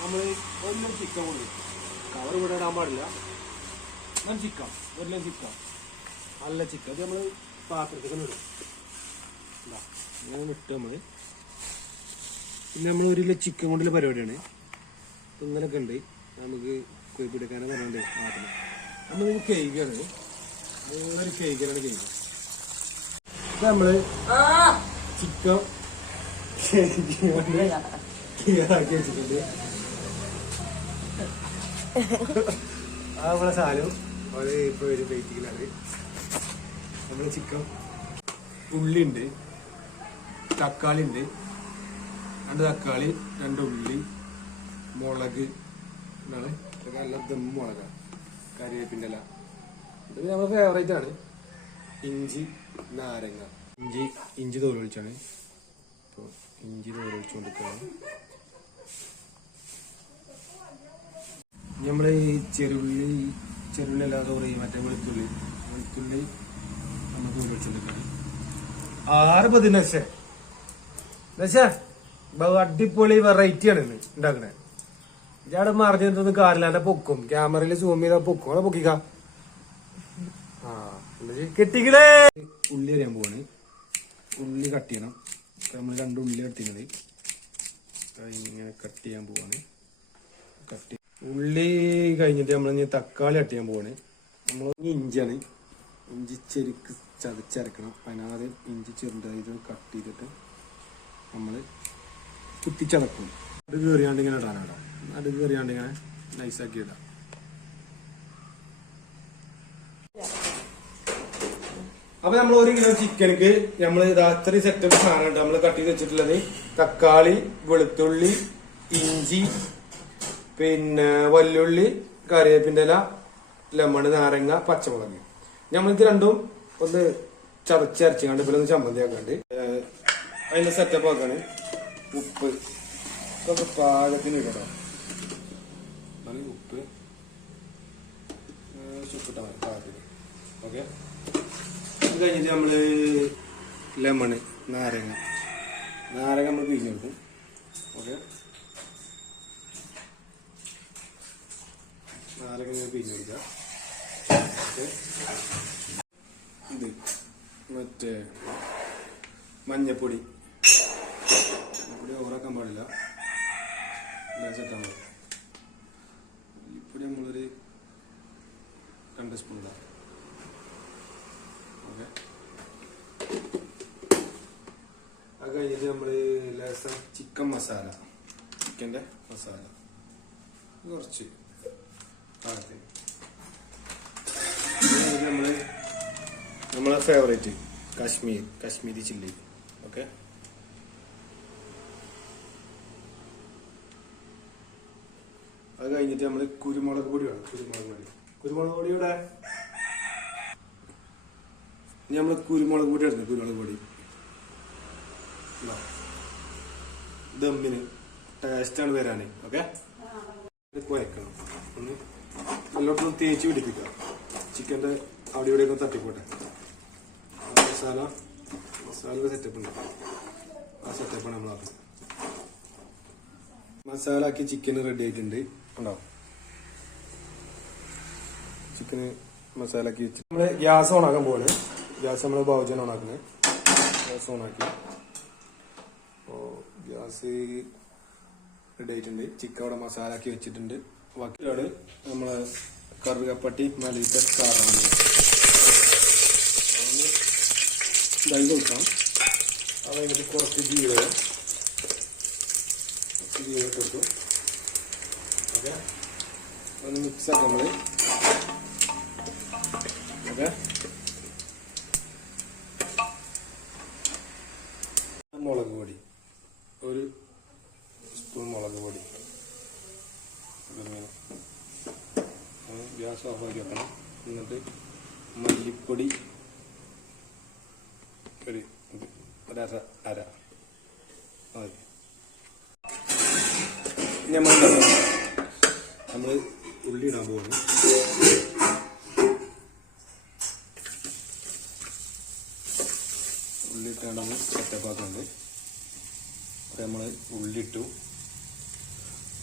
നമ്മൾ ഒന്നും ചിക്കൻ കൊണ്ട് കവർ ഇവിടെ ഇടാൻ പാടില്ല. ഞാൻ ചിക്കൻ ഒരെല്ലാം ചിക്കൻ നല്ല ചിക്കൻ അത് നമ്മൾ പാത്രത്തിൽ ഇടും. ഇങ്ങനെ ഇട്ട് നമ്മൾ പിന്നെ നമ്മൾ 1 കിലോ ചിക്കൻ കൊണ്ടുള്ള പരിപാടിയാണ്. ഇന്നലൊക്കെ ഉണ്ട് നമുക്ക് കൊയ്പിടിക്കാനെ പറഞ്ഞിട്ട് മാത്രം നമ്മൾ കേക്കാണ്. ഒരു കേക്കാണ് കേക്ക്. ഇത് നമ്മള് ചിക്കൻ ക്ലിയറാക്കി വെച്ചിട്ടുണ്ട്. ആ നമ്മളെ സാധനം അത് ഇപ്പൊ ഒരു വെയിറ്റിങ്ങിലാണ്. നമ്മള് ചിക്കൻ ഉള്ളി ഉണ്ട്, തക്കാളി ഉണ്ട്, 2 തക്കാളി 2 ഉള്ളി, മുളക് എന്നാണ് ഇതൊക്കെ നല്ല ദം മുളകാണ്, കറിവേപ്പിൻ്റെ ഇല. ഇത് നമ്മുടെ ഫേവറേറ്റ് ആണ്. ഇഞ്ചി, നാരങ്ങ, ഇഞ്ചി തോലൊഴിച്ചാണ്. ഇപ്പോൾ ഇഞ്ചി തോലൊഴിച്ചുകൊണ്ടിരിക്കുകയാണ്. നമ്മൾ ഈ ചെറുള്ളി അല്ലാതെ പറയും മറ്റേ വെളുത്തുള്ളി നമ്മൾ തോലൊഴിച്ചുകൊണ്ടിരിക്കുകയാണ്. 6 അടിപൊളി വെറൈറ്റിയാണ് ഇന്ന് ഉണ്ടാക്കണേ. ഇയാടെ മറിഞ്ഞൊന്നും കാറില്ലാതെ പൊക്കും, ക്യാമറയിൽ സൂം ചെയ്താൽ പൊക്കും. അവിടെ പൊക്കിക്ക. കെട്ടിക്കണേ. ഉള്ളി അറിയാൻ പോവാണ്. ഉള്ളി കട്ട് ചെയ്യണം. നമ്മൾ 2 ഉള്ളി കട്ടിക്കുന്നത് ഇങ്ങനെ കട്ട് ചെയ്യാൻ പോവാണ്. ഉള്ളി കഴിഞ്ഞിട്ട് നമ്മൾ തക്കാളി കട്ട് ചെയ്യാൻ പോവാണ്. നമ്മൾ ഇഞ്ചിയാണ്. ഇഞ്ചി ചെരുക്ക് ചതച്ചരക്കണം. അതിനാദ്യം ഇഞ്ചി ചെറുതായത് കട്ട് ചെയ്തിട്ട് നമ്മൾ കുത്തിച്ചതക്കും. നടുക്ക് കയറിയാണ്ട് ഇങ്ങനെ ഇടാനാണ്. നടുക്ക് കയറിയാണ്ട് ഇങ്ങനെ നൈസാക്കി ഇടാം. അപ്പൊ നമ്മൾ 1 കിലോ ചിക്കനിക്ക് നമ്മൾ രാത്രി സെറ്റപ്പ് സാധനം നമ്മൾ കട്ട് ചെയ്ത് വെച്ചിട്ടുള്ളത് തക്കാളി, വെളുത്തുള്ളി, ഇഞ്ചി, പിന്നെ വല്ലുള്ളി, കറിവേപ്പിൻ്റെ ഇല, ലെമൺ, നാരങ്ങ, പച്ചമുളക്. നമ്മൾക്ക് രണ്ടും ഒന്ന് ചതച്ചരച്ചാണ്ട് ഇവിടെ ഒന്ന് ചമ്മന്തി ആക്കാണ്ട് അതിന്റെ സെറ്റപ്പ് ആക്കാണ്. ഉപ്പ് ഇതൊക്കെ പാകത്തിന് ഇടണം. ഉപ്പ് ചുപ്പിട്ടാൽ മതി പാകത്തിന്. ഓക്കെ. അത് കഴിഞ്ഞിട്ട് നമ്മള് ലെമണ്, നാരങ്ങ നമ്മൾ പിഴിഞ്ഞെടുക്കും. ഓക്കെ. നാരങ്ങ പിഴിഞ്ഞെടുക്കാം. ഓക്കെ. ഇത് മറ്റേ മഞ്ഞപ്പൊടി ഓവറാക്കാൻ പാടില്ല. സെറ്റാൻ മതി. മല്ലിപ്പൊടി നമ്മളൊരു 2 സ്പൂൺ ഇടാം. ഓക്കെ. അത് കഴിഞ്ഞിട്ട് നമ്മൾ ലേസം ചിക്കൻ മസാല, ചിക്കൻ്റെ മസാല കുറച്ച് ആകത്തേക്ക്. നമ്മളെ ഫേവറേറ്റ് കാശ്മീരി ചില്ലി. ഓക്കെ. അത് കഴിഞ്ഞിട്ട് നമ്മൾ കുരുമുളക് പൊടി വേണം. കുരുമുളക് പൊടി ഇവിടെ നമ്മൾ കുരുമുളക് പൊടി എടുത്തു. കുരുമുളക് പൊടി ദമ്മിന് ടേസ്റ്റാണ് വരാന്. ഓക്കെ. കുഴക്കണം. ഒന്ന് എല്ലായിടത്തും തേച്ച് പിടിപ്പിക്കുക. ചിക്കൻ്റെ അവിടെ ഇവിടെയൊക്കെ തട്ടിപ്പോട്ടെ. മസാല സെറ്റപ്പ് ഉണ്ട്. ആ സെറ്റപ്പാണ് നമ്മളാക്കുന്നത്. മസാല ആക്കി ചിക്കൻ റെഡി ആയിട്ടുണ്ട്. ഉണ്ടാവും ചിക്കന് മസാല ആക്കി വെച്ച് നമ്മള് ഗ്യാസ് ഓൺ ആക്കാൻ പോവാണ്. ഗ്യാസ് നമ്മൾ ബാവുജൻ ഓൺ ആക്കുന്നത്. ഗ്യാസ് ഓൺ ആക്കി. ഗ്യാസ് റെഡി ആയിട്ടുണ്ട്. ചിക്കൻ അവിടെ മസാല ആക്കി വെച്ചിട്ടുണ്ട്. ബാക്കിയാണ് നമ്മളെ കറുകപ്പട്ടി മലയിട്ട കാറാണ്. ഇതായി കൊടുക്കാം. അത് കഴിഞ്ഞിട്ട് കുറച്ച് ജീരകം ഇട്ടു. ഓക്കെ. ഒന്ന് മിക്സ് ആക്കാം നമ്മൾ. ഓക്കെ. മുളക് പൊടി 1 സ്പൂൺ മുളക് പൊടി. ഗ്യാസ് ഓഫ് ആക്കി വെക്കണം. എന്നിട്ട് മല്ലിപ്പൊടി ഒരു അര മതി. നമ്മൾ ഉള്ളി ഇടാൻ പോകുന്നു. ഉള്ളി ഇട്ടാണ്ട് നമ്മൾ സെറ്റപ്പ് ആക്കുന്നുണ്ട്. അപ്പോൾ നമ്മൾ ഉള്ളിട്ടു.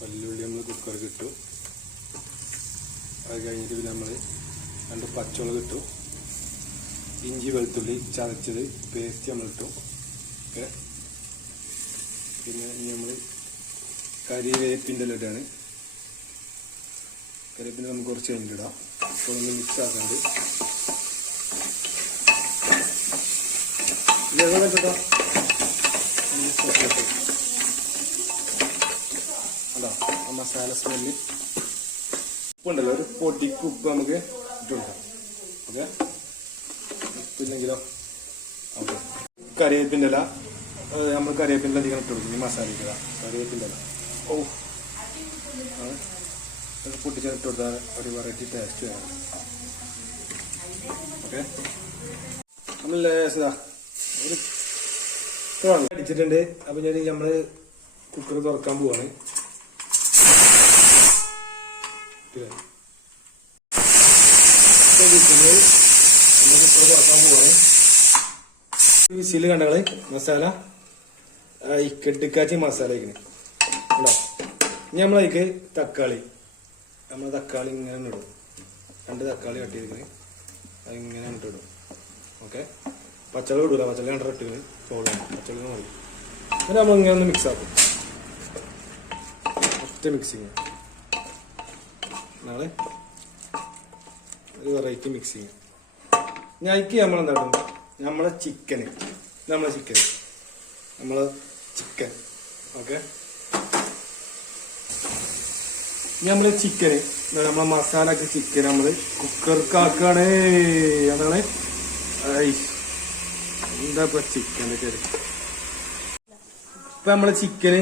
വല്യുള്ളി നമ്മൾ കുക്കറിൽ ഇട്ടു. അത് കഴിഞ്ഞിട്ട് പിന്നെ നമ്മൾ 2 പച്ചമുളക് ഇട്ടു. ഇഞ്ചി വെളുത്തുള്ളി ചതച്ചത് പേസ്റ്റ് നമ്മൾ ഇട്ടു. ഓക്കെ, പിന്നെ ഇനി നമ്മൾ കരിവേപ്പിൻ്റെ ഇടാണ്. കരിവേപ്പിൻ്റെ നമുക്ക് കുറച്ച് കഴിഞ്ഞിട്ടിടാം. അപ്പോൾ ഒന്ന് മിക്സ് ആക്കാണ്ട് കേട്ടോ. അല്ലോ ആ മസാല സ്മെല്ല് ഉപ്പുണ്ടല്ലോ, ഒരു പൊടിക്ക് ഉപ്പ് നമുക്ക് ഇട്ട് കൊടുക്കാം. ഓക്കെ, ഉപ്പില്ലെങ്കിലോ ഓക്കെ. കറിവേപ്പിൻ്റെ ഇല നമ്മൾ കറിവേപ്പിൻ്റെ അധികം ഇട്ട് കൊടുക്കും. ഈ മസാലയ്ക്ക് കറിവേപ്പിൻ്റെ ഇല പൊട്ടിച്ചിട്ട് കൊടുത്താൽ ഒരു വെറൈറ്റി ടേസ്റ്റ് വേണം. ഓക്കെ, നമ്മൾ ഒരു അടിച്ചിട്ടുണ്ട്. അപ്പൊ ഞാൻ നമ്മള് കുക്കർ തുറക്കാൻ പോവാണ്. കുക്കർ തുറക്കാൻ പോവാണ്. വിസില് കണ്ടകള് മസാല കെട്ടിക്കാച്ചി മസാല ഇങ്ങനെ ഉണ്ടോ. ഇനി നമ്മളതിക്ക് തക്കാളി ഇങ്ങനെ ഇടും. 2 തക്കാളി കട്ട് ചെയ്തിങ്ങനെ അതിങ്ങനെ ഇട്ടിടും. ഓക്കെ, പച്ചമുളക് ഇടൂല, പച്ചമുളക് 2 ഇട്ടിങ്ങനെ ചോളാണ്, പച്ചമുളക് മതി. എന്നിട്ട് നമ്മളിങ്ങനെ ഒന്ന് മിക്സ് ആക്കും. ഒറ്റ മിക്സിങ്, നാളെ ഒരു വെറൈറ്റി മിക്സിങ്. ഞായ്ക്ക് നമ്മളെന്താക്കും, നമ്മളെ ചിക്കൻ ഓക്കെ. നമ്മളെ ചിക്കന് നമ്മളെ മസാലക്ക് ചിക്കൻ നമ്മള് കുക്കർക്കാക്കാണ്. അതാണ് എന്താ ഇപ്പൊ ചിക്കൻ്റെ കറി. ഇപ്പൊ നമ്മളെ ചിക്കന്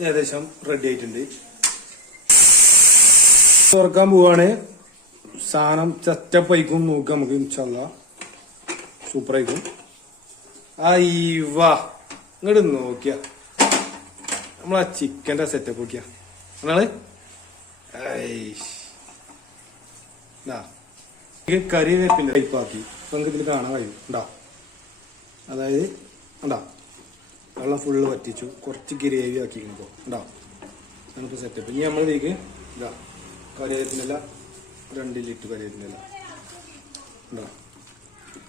ഏകദേശം റെഡി ആയിട്ടുണ്ട്. തുറക്കാൻ പോവാണ്. സാധനം സെറ്റപ്പ് ആയിക്കും. നോക്കാം നമുക്ക്. ഇൻഷാല്ലാ സൂപ്പർ ആയിക്കും. വാ ഇങ്ങോട്ട് നോക്കിയ നമ്മളാ ചിക്കൻ്റെ സെറ്റപ്പ് നോക്കിയ നമ്മള് കറിവേപ്പിന്റെ ടൈപ്പാക്കി നമുക്ക് ഇതിൽ കാണാൻ കഴിയും. ഉണ്ടാ, അതായത് ഉണ്ടാ വെള്ളം ഫുള്ള് വറ്റിച്ചു, കുറച്ച് ഗ്രേവി ആക്കി ഇപ്പോൾ ഉണ്ടാ. നമുക്ക് സെറ്റപ്പ്. ഇനി നമ്മളിലേക്ക് ഇതാ കറിവേപ്പിനില 2 ലിറ്റർ കറിവേപ്പിനില ഉണ്ടാ.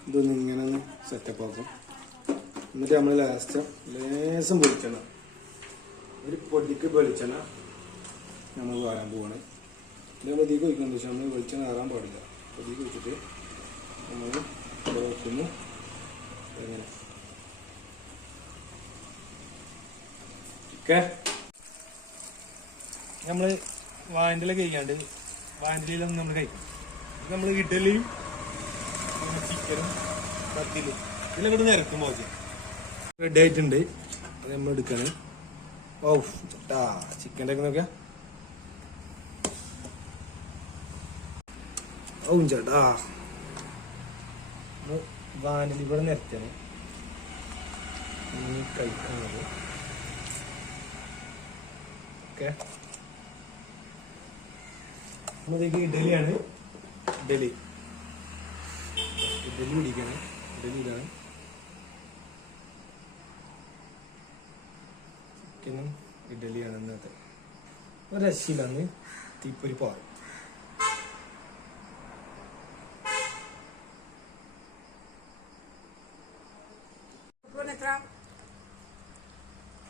ഇതൊന്ന് ഇങ്ങനെ ഒന്ന് സെറ്റപ്പ് ആക്കും. എന്നിട്ട് നമ്മൾ ലേശം വെളിച്ചെണ്ണ, ഒരു പൊടിക്ക് വെളിച്ചെണ്ണ നമ്മൾ വാരാൻ പോവാണ്. നമ്മൾ ഇതിലേക്ക് ഒഴിക്കുന്നത് വെച്ചാൽ നമ്മൾ വെളിച്ചെണ്ണ കയറാൻ പാടില്ല. ഇതിലേക്ക് വെച്ചിട്ട് നമ്മൾ വെക്കുന്നു. എങ്ങനെ ഓക്കെ. നമ്മൾ വാനില കഴിക്കാണ്ട് വാനിലൊന്നും നമ്മൾ കഴിക്കും. നമ്മൾ ഇഡലിയും ചിക്കനും പത്തിലും ഇതിലൊക്കെ നിരക്കും. ഓക്കെ, റെഡി ആയിട്ടുണ്ട്. അത് നമ്മൾ എടുക്കാണ്. ഓ ചേട്ടാ ചിക്കൻ്റെ ഒക്കെ നോക്കിയാ ചേട്ടാ വാനില ഇവിടെ നിരത്താണ് കഴിക്കുന്നത്. ഓക്കെ, നമ്മളിലേക്ക് ഇഡലിയാണ്. ഇഡലി പിടിക്കാണ്. ഇഡലി ഇതാണ്. ചിക്കനും ഇഡലിയാണ് ഇന്നത്തെ. ഒരു രക്ഷയിലാണ്. തീപ്പൊരി പാറും.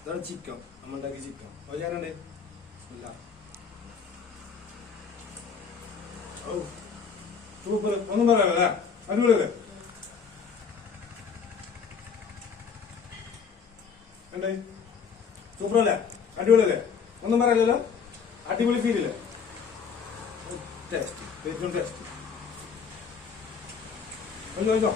ഇതാണ് ചിക്കൻ, നമ്മളുണ്ടാക്കിയ ചിക്കൻ. ഞാനുണ്ട് സൂപ്പർ. ഒന്നും പറയാനല്ലേ, അടിപൊളിയല്ലേ? കണ്ടേ സൂപ്പർ അല്ലേ, അടിപൊളിയല്ലേ? ഒന്നും പറയാനല്ലോ, അടിപൊളി ഫീലില്ലേ? ടേസ്റ്റ്, ഏറ്റവും ടേസ്റ്റ്. കഴിച്ചോ കഴിച്ചോ.